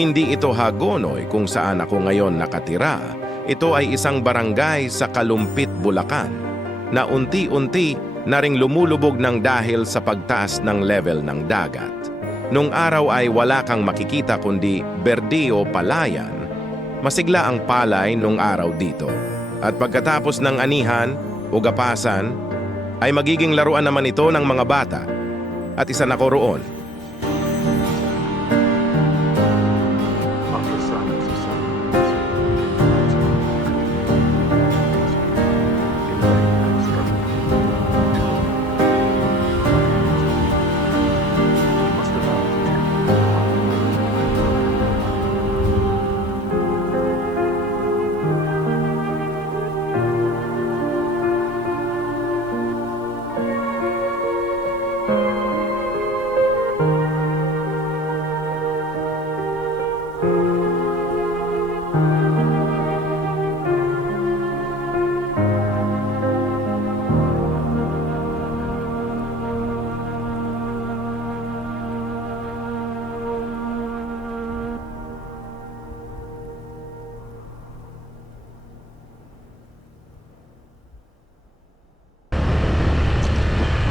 Hindi ito Hagonoy kung saan ako ngayon nakatira. Ito ay isang barangay sa Kalumpit, Bulacan na unti-unti na ring lumulubog ng dahil sa pagtaas ng level ng dagat. Nung araw ay wala kang makikita kundi berde o palayan. Masigla ang palay nung araw dito. At pagkatapos ng anihan o gapasan, ay magiging laruan naman ito ng mga bata. At isa na ko roon.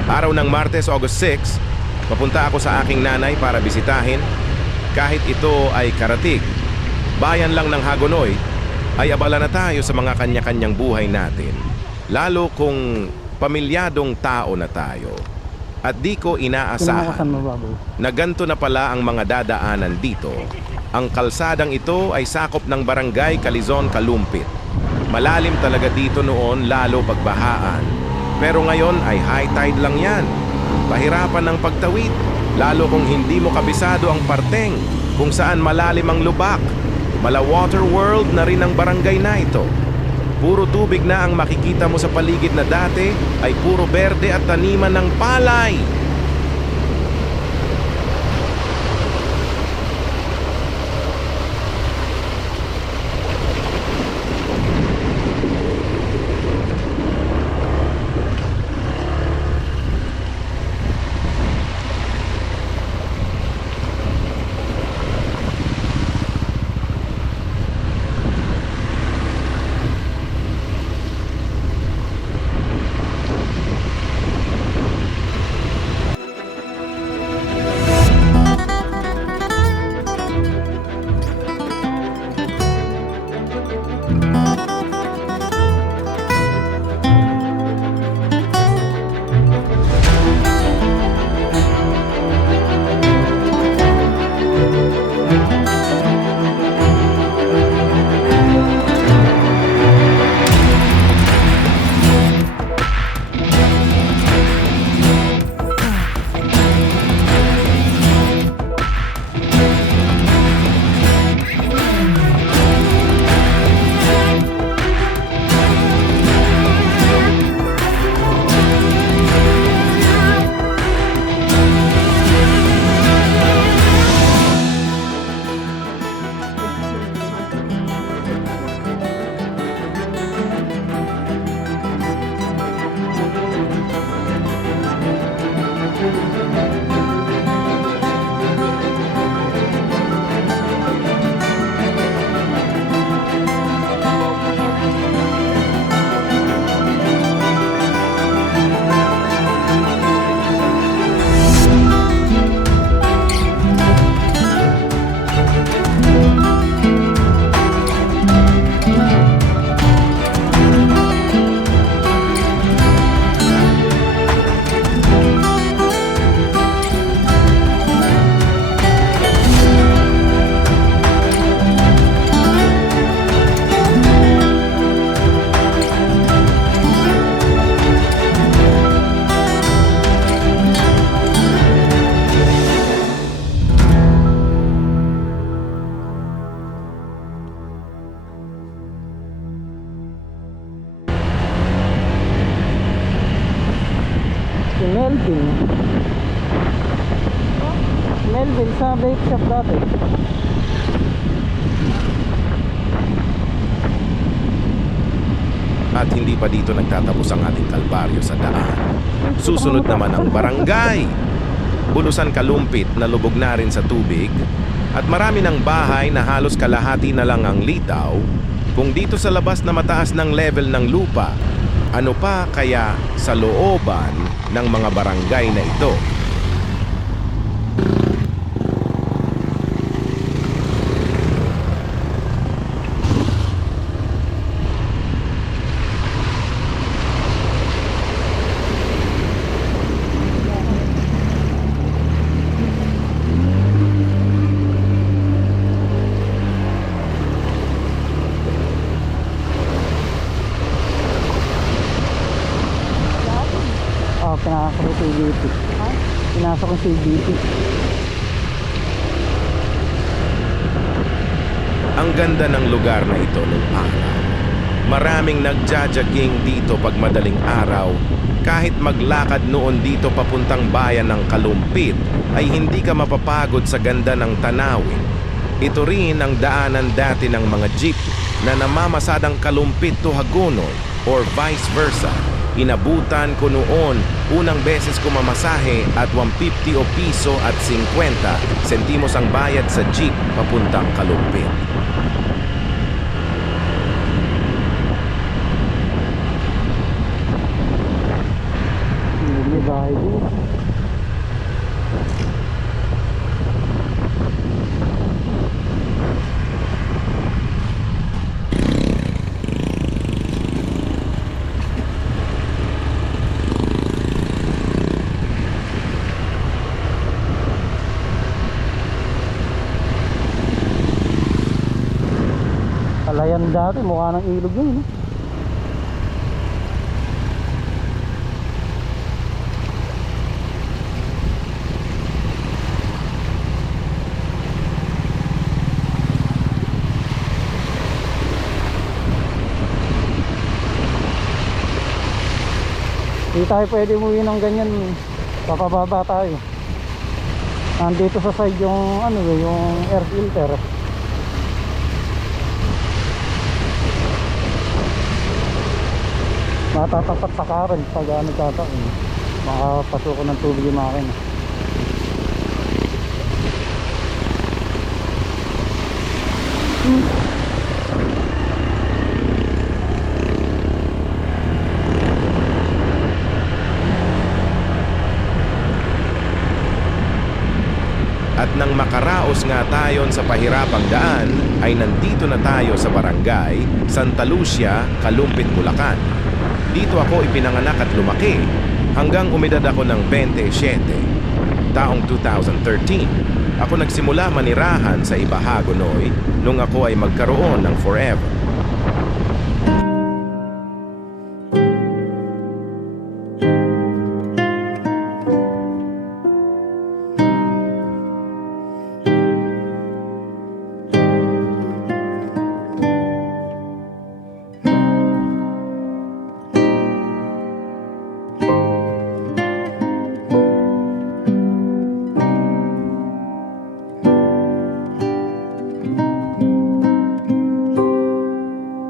Araw ng Martes, August 6, papunta ako sa aking nanay para bisitahin. Kahit ito ay karatig, bayan lang ng Hagonoy, ay abala na tayo sa mga kanya-kanyang buhay natin. Lalo kung pamilyadong tao na tayo. At di ko inaasahan na ganito na pala ang mga dadaanan dito. Ang kalsadang ito ay sakop ng barangay Calizon, Kalumpit. Malalim talaga dito noon, lalo pagbahaan. Pero ngayon ay high tide lang yan. Pahirapan ng pagtawid, lalo kung hindi mo kabisado ang parteng kung saan malalim ang lubak. Mala water world na rin ang barangay na ito. Puro tubig na ang makikita mo sa paligid na dati ay puro berde at taniman ng palay. Melvin. Melvin sa vape shop dati. At hindi pa dito nagtatapos ang ating kalbaryo sa daan. Susunod naman ang barangay. Bulusan Kalumpit na lubog na rin sa tubig. At marami ng bahay na halos kalahati na lang ang litaw. Kung dito sa labas na mataas ng level ng lupa, ano pa kaya sa looban ng mga barangay na ito? Pinasok ko CBT. Pinasok ko CBT. Ang ganda ng lugar na ito nung araw. Maraming nagja-jogging dito pag madaling araw. Kahit maglakad noon dito papuntang bayan ng Kalumpit, ay hindi ka mapapagod sa ganda ng tanawin. Ito rin ang daanan dati ng mga jeep na namamasadang Kalumpit to Hagonoy or vice versa. Inabutan ko noon, unang beses ko mamasahe at 150 o piso at 50 sentimos ang bayad sa jeep papuntang Kalumpit. Hindi bahay dito. Palayan dati, mukha ng ilog yun, no? Hindi tayo pwede umuwi ng ganyan, papababa tayo. Nandito sa side yung ano, yung air filter. Matatapat sa current pag nagkataon. Makapasok ng tubig yung makina. At nang makaraos nga tayon sa pahirapang daan, ay nandito na tayo sa barangay Santa Lucia, Kalumpit, Bulacan. Dito ako ipinanganak at lumaki hanggang umedad ako ng 27. Taong 2013, ako nagsimula manirahan sa Ibahagonoy nung ako ay magkaroon ng forever.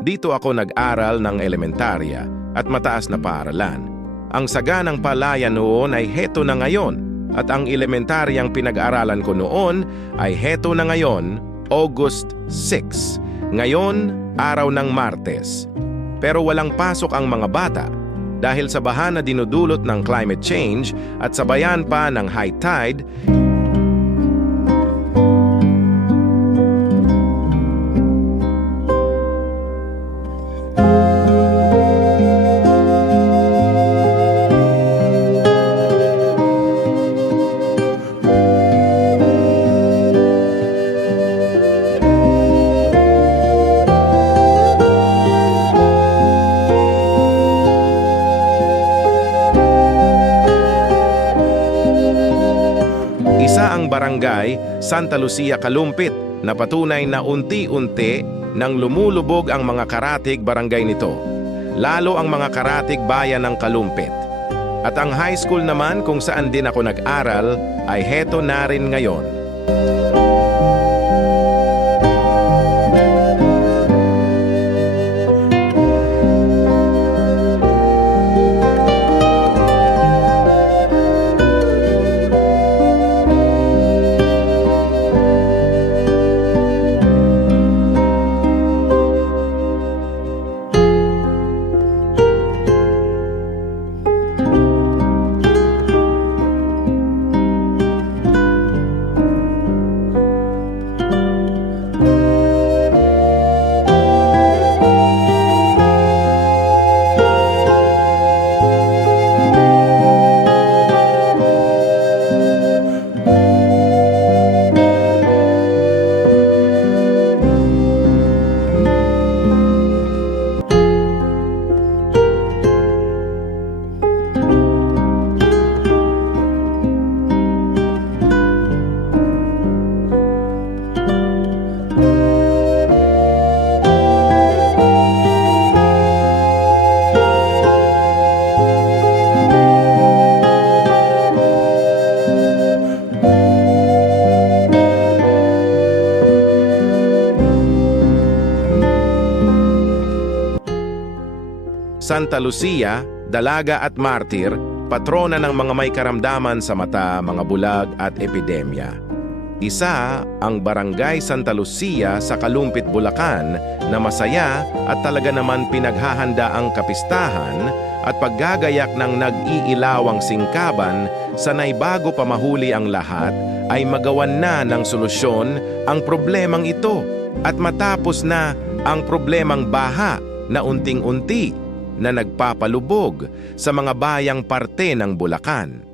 Dito ako nag-aral ng elementarya at mataas na paaralan. Ang saganang palayan noon ay heto na ngayon at ang elementaryang pinag-aralan ko noon ay heto na ngayon, August 6. Ngayon, araw ng Martes. Pero walang pasok ang mga bata dahil sa baha na dinudulot ng climate change at sabayan pa ng high tide. Isa ang barangay Santa Lucia, Kalumpit na patunay na unti-unti nang lumulubog ang mga karatig barangay nito. Lalo ang mga karatig bayan ng Kalumpit. At ang high school naman kung saan din ako nag-aral ay heto na rin ngayon. Santa Lucia, dalaga at martir, patrona ng mga may karamdaman sa mata, mga bulag at epidemya. Isa ang Barangay Santa Lucia sa Kalumpit, Bulacan na masaya at talaga naman pinaghahanda ang kapistahan at paggagayak ng nag-iilawang singkaban, sanay bago pa mahuli ang lahat ay magawan na ng solusyon ang problemang ito at matapos na ang problemang baha na unting-unti na nagpapalubog sa mga bayang parte ng Bulacan.